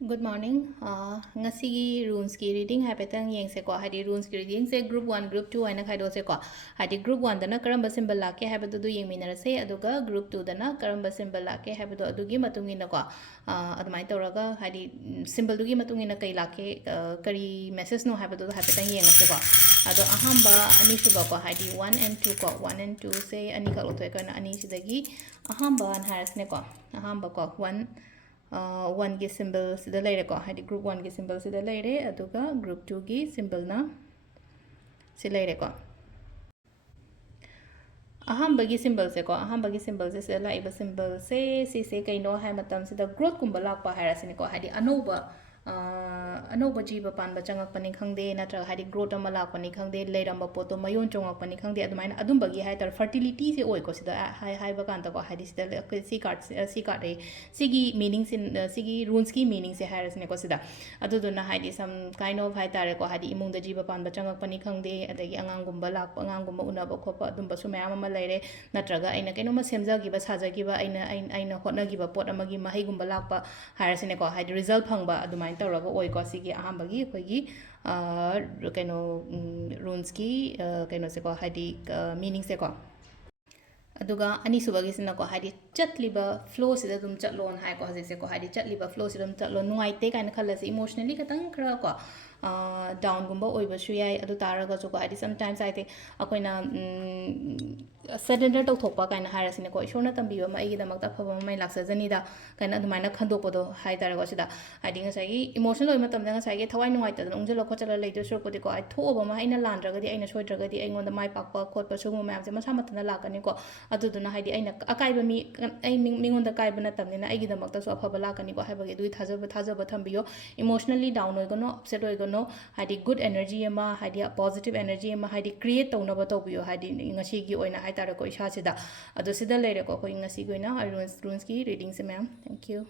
Good morning. Ngasigi runes ki reading haipetang yeng se ko hadi runes ki reading se group 1 group 2 aina khai do se ko hadi group 1 dana karamba symbol lake haibadu du yeng minara se aduga group 2 dana karamba symbol lake haibadu adugi matungi na ko adumai toraga hadi symbol dugi matungi na kai lake kari message no haibadu haipetang yeng se ko ado ahamba ani suba ko hadi 1 and 2 ko 1 and 2 se ani ka lotoi kana ani sidagi ahamba an haras ne ko ahamba ko 1 1 की symbol सिदा लेरे को Heidi group 1 की symbol सिदा लेरे अदुगा group 2 की symbol ना सि लेरे को अहमबगी symbol से को अहमबगी symbol से सिदा लाइबा symbol से कइनो हाय मतम सिदा growth कुंबा लाकपा हायरासिने को हाइडी अनोबा अनोबा जीव पानबा चंगकपनि खंगदे नत्र हाइडी ग्रोथ अमा लाकपनि खंगदे लेरंबा पोतो मयोन चोंगकपनि खंगदे अदुमाइना अदुंबगी हाइतर फर्टिलिटी से ओइ को सिदा हाइबा कांता को हाइडी सिदा सी कार्ड रे सिगी मीनिंग सिगी रून्स की मीनिंग से हायरसने को सिदा अदुदुना हाइडी सम काइंड ऑफ हाइतारे को हाइडी इमुंग जीव पानबा चंगकपनि खंगदे अदगी अंगांगुंबा लाक अंगांगुंबा उनाबा खोपा अदुंबा सु मयाम अमा लेरे नत्रगा अइना कइनोमा सेमजागिबा साजागिबा अइना होटनागिबा पोट अमगी माहिगुंबा लाकपा हायरसने को हाइडी रिजल्ट फंगबा अदुमाइन तौरगा ओइ को सिगी अहमबगी अखोइगी कइनो रून्स की कइनो से को हाइडी मीनिंग से को अदुगा अनीसुबगिसिना को हाइडी चटलिबा फ्लो सिदा दुम चटलोन हाइ को हजिसे को हाइडी चटलिबा फ्लो सिदम चटलो नुआइते काइन खलसे इमोशनली खतंग खरा को डाउन गुंबा ओइबसु याइ अदु तारगा जो को हाइडी समटाइम्स आई थिंक अकोइना सरेंडर तौथोकपा काइन हाइरसिने को इशोरना तंबीबा मा आइगी दमकता फबा मै लाक्सजनीदा काइन अदुमाइना खंदोकपदो हाइ तारगा सिदा हाइडी ngसाइगी इमोशनल ओइ मतमदा ngसाइगी थवाइ नुआइतदन उंजलो खोचला लेइदो सुरकोदि को आइ थोबा मा आइना लांद्रगदि आइना सोइद्रगदि आइंगोंदा माइ पाकपा खोटपा सुगु मैमसे मसा मतना लाकनी को अदुदुना हाइडी आइना अकाइबा मी आई मिंगोंदा काइबा नतमनिना आइगी दमकता सो अफबा लाकनी को हाइबगे दुइ थाजबा थंबियो इमोशनली डाउन ओइगनो अपसेट ओइगनो हाइडी गुड एनर्जी अमा हाइडी पॉजिटिव एनर्जी अमा हाइडी क्रिएट तौनबा तौबियो हाइडी ngasiगी ओइना हाइतारको इसासिदा अदु सिदा लेरेको कोइ ngasiगी ओइना रून्स की रीडिंग से मैम थैंक यू